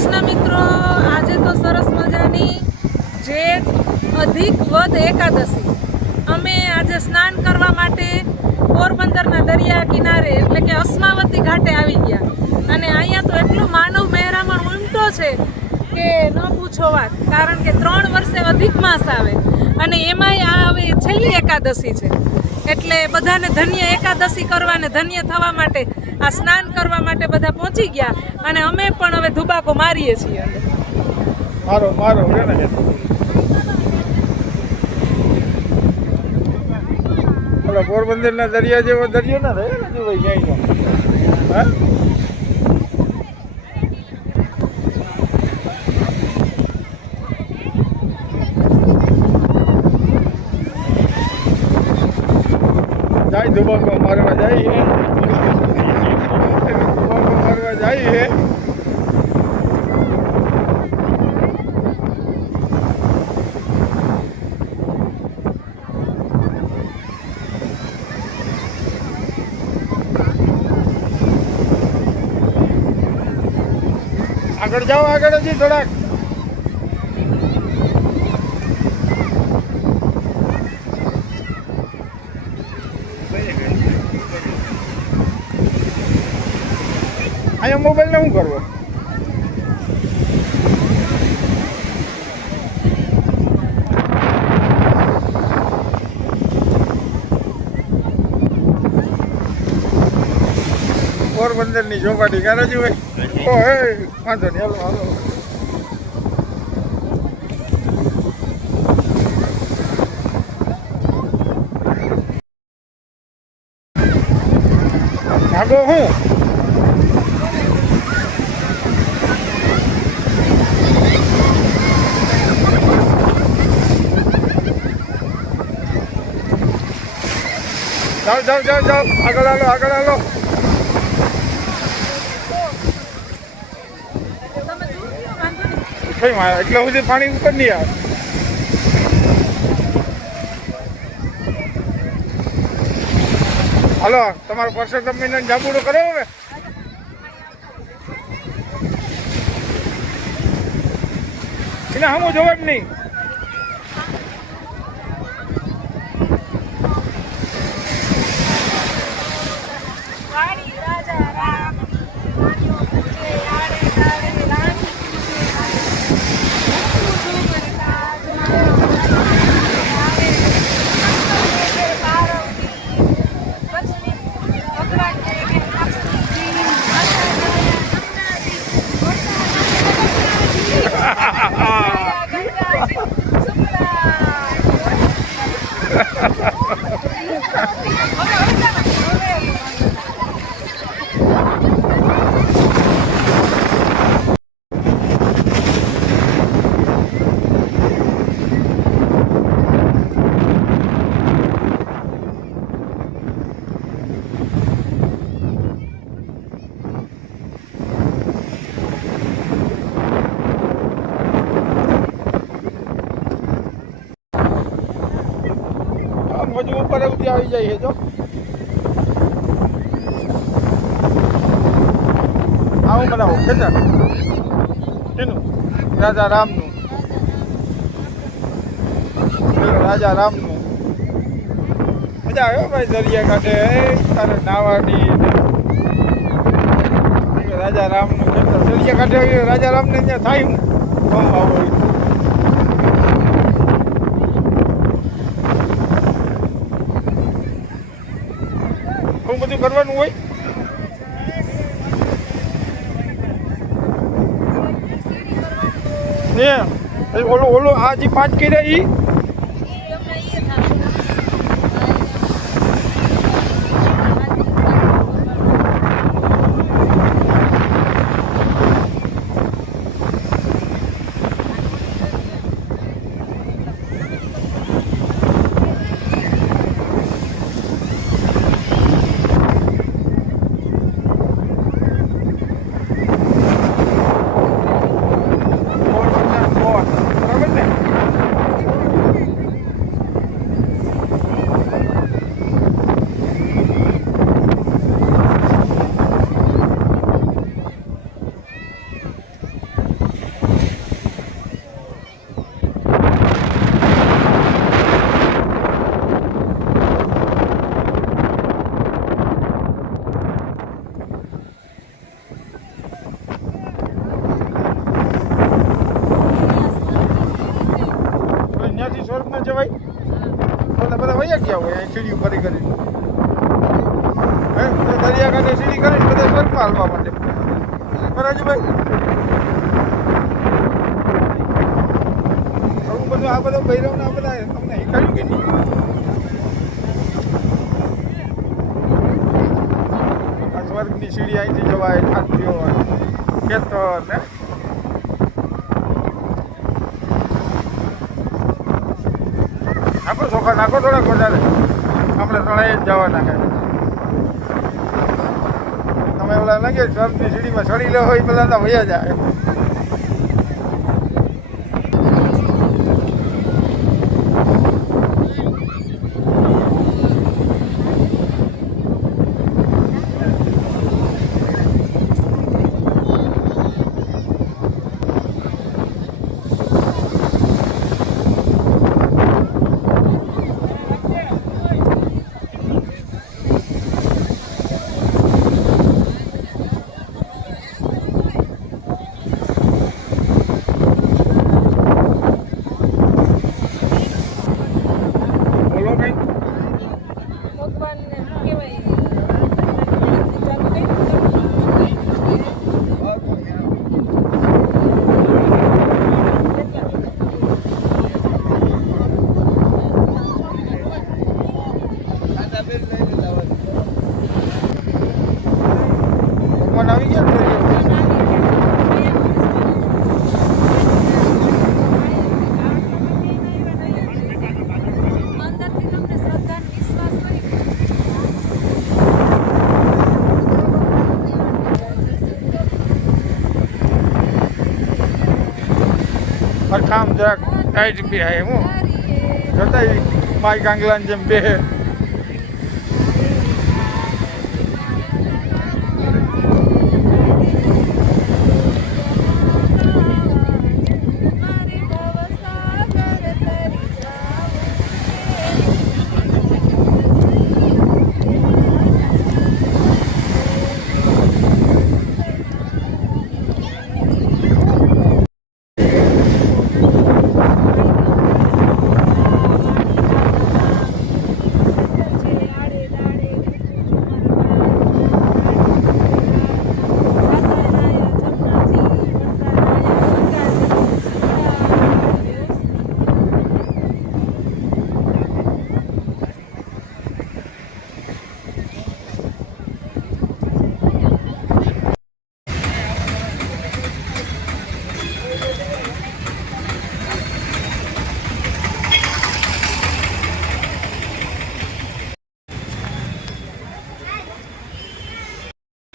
કૃષ્ણ મિત્રો, આજે તો સરસ મજાની જેઠ અધિક વદ એકાદશી. અમે આજે સ્નાન કરવા માટે પોરબંદરના દરિયા કિનારે એટલે કે અસ્માવતી ઘાટે આવી ગયા. અને અહીંયા તો એટલું માનવ મહેરામણ ઉમટો છે કે ન પૂછો વાત. કારણ કે 3 વર્ષે અધિક માસ આવે અને એમાંય આ હવે છેલ્લી એકાદશી છે. એટલે બધાને ધન્ય એકાદશી કરવાને ધન્ય થવા માટે આ સ્નાન કરવા માટે બધા પહોંચી ગયા. અને અમે પણ હવે ધુબાકો મારીએ છીએ. મારો મારો ઓલા પોરબંદરના દરિયા જેવો દરિયો ના રહે ને ભાઈ ક્યાંય. હા, જાય ધુબાકો મારવા જાય ધુબાકો મારવા જાય. આગળ જાઓ, આગળ હજી થોડાક. અહીંયા મોબાઈલ ને શું કરવો? પોરબંદરની ચોપાટી કારાજી ભાઈ. ઓ હે વાંધો નહીં, હાલો હાલો. ભાગો હું જાઓ જાઓ જાઓ જાઓ, આગળ હાલો, આગળ હાલો. કઈ મારે એટલે સુધી પાણી ઉપર નહીં આવે. હાલો, તમારો પરસોત્તમ મહિના જાંબુડો કરો હવે. એને હમું જોવા જ નહીં. હજુ ઉપર ઉતી આવી જાય છે. જો આવું બનાવો ખેતર એનું રાજા રામનું, રાજા રામનું. મજા આવ્યો ભાઈ દરિયા કાંઠે તારે નાવાની. રાજા રામનું ખેતર દરિયા કાંઠે, રાજા રામને ત્યાં થાય હું આવો. બધું કરવાનું હોય. ને ઓલો આ જે 5 કર્યા ઈ ગયા હોય અહીં સીડી કરી કરી દરિયાકાંઠે સીડી કરીને બધા સ્વર્ગમાં હાલવા માંડે. રાજુભાઈ આવું બધું આ બધું ભૈરવને આ બધા તમને શીખવાડ્યું કે નહીં? આ સ્વર્ગની સીડી અહીંથી જવાય થાકતી હોય ખેતર ને નાખો ચોખા નાખો થોડાક વધારે આપણે તળાઈ જ જવાના છે. તમે ઓલા લાગે સ્વર્ગની સીડીમાં ચડી લો હોય બધા વયા જાય. ભગવાનને શું કહેવાય ભગવાન આવી ગયા ને કામ જરાક ટાઈટ બી હાય હું જતા માય કાંગલાની જેમ બે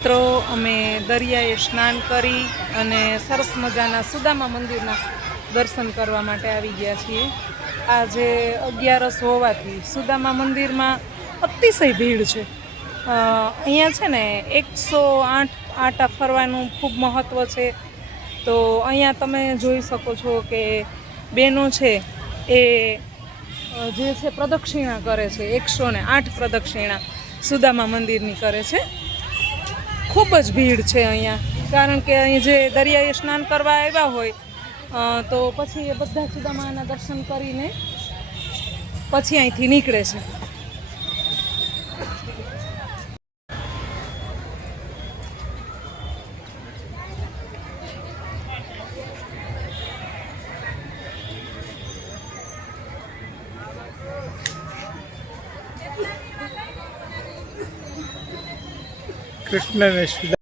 મિત્રો અમે દરિયાએ સ્નાન કરી અને સરસ મજાના સુદામા મંદિરના દર્શન કરવા માટે આવી ગયા છીએ. આજે 11 હોવાથી સુદામા મંદિરમાં અતિશય ભીડ છે. અહીંયા છે ને 108 આટા ફરવાનું ખૂબ મહત્ત્વ છે. તો અહીંયા તમે જોઈ શકો છો કે બહેનો છે એ જે છે પ્રદક્ષિણા કરે છે. 108 પ્રદક્ષિણા સુદામા મંદિરની કરે છે. ખૂબ જ ભીડ છે અહીંયા, કારણ કે અહીં જે દરિયાએ સ્નાન કરવા આવ્યા હોય તો પછી એ બધા સુદામાના દર્શન કરીને પછી અહીંથી નીકળે છે. કૃષ્ણ ને સુદા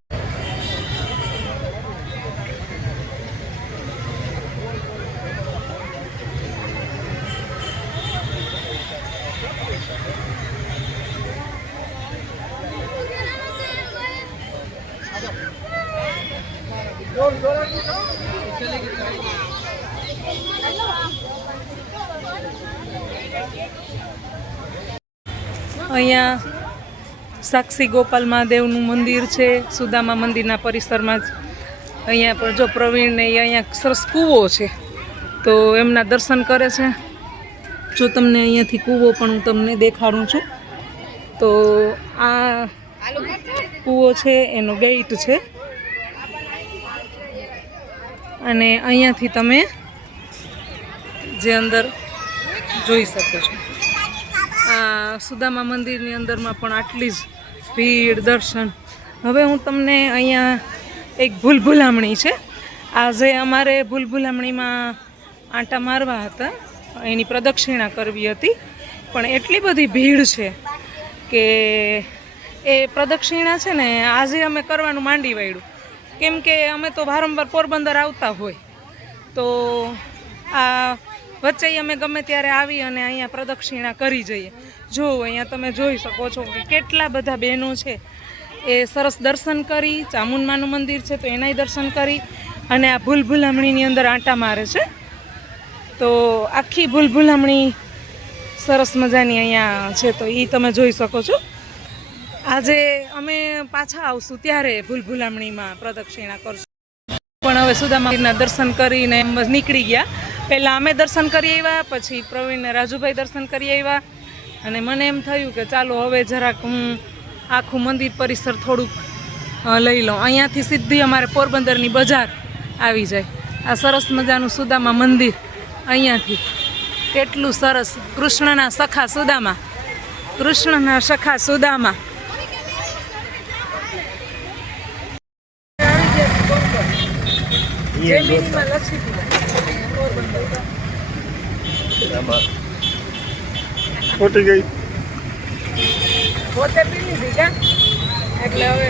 અહીંયા સાક્ષી ગોપાલ મહાદેવનું મંદિર છે સુદામા મંદિરના પરિસરમાં જ. અહીંયા પણ જો પ્રવીણને અહીંયા સરસ કૂવો છે તો એમના દર્શન કરે છે. જો તમને અહીંયાથી કૂવો પણ હું તમને દેખાડું છું. તો આ કૂવો છે એનો ગેટ છે અને અહીંયાથી તમે જે અંદર જોઈ શકો છો. આ સુદામા મંદિરની અંદરમાં પણ આટલી જ ભીડ દર્શન. હવે હું તમને અહીંયા એક ભૂલભુલામણી છે, આજે અમારે ભૂલભુલામણીમાં આંટા મારવા હતા, એની પ્રદક્ષિણા કરવી હતી, પણ એટલી બધી ભીડ છે કે એ પ્રદક્ષિણા છે ને આજે અમે કરવાનું માંડી વાળ્યું, કેમ કે અમે તો વારંવાર પોરબંદર આવતા હોય તો આ વચ્ચે અમે ગમે ત્યારે આવી અને અહીંયા પ્રદક્ષિણા કરી જઈએ. જો અહીંયા તમે જોઈ શકો છો કે કેટલા બધા બહેનો છે એ સરસ દર્શન કરી, ચામુંડમાનું મંદિર છે તો એનાય દર્શન કરી અને આ ભૂલભુલામણીની અંદર આંટા મારે છે. તો આખી ભૂલભુલામણી સરસ મજાની અહીંયા છે તો એ તમે જોઈ શકો છો. આજે અમે પાછા આવશું ત્યારે ભૂલભુલામણીમાં પ્રદક્ષિણા કરશું, પણ હવે સુદામાના દર્શન કરીને નીકળી ગયા. પહેલાં અમે દર્શન કરી આવ્યા, પછી પ્રવીણ ને રાજુભાઈ દર્શન કરી આવ્યા અને મને એમ થયું કે ચાલો હવે જરાક હું આખું મંદિર પરિસર થોડુંક લઈ લઉં. અહીંયાથી સીધી અમારે પોરબંદરની બજાર આવી જાય. આ સરસ મજાનું સુદામા મંદિર અહીંયાથી કેટલું સરસ. કૃષ્ણના સખા સુદામા, કૃષ્ણના સખા સુદામા. ખોટી ગઈ પોતે પી લીધી કા એટલે હવે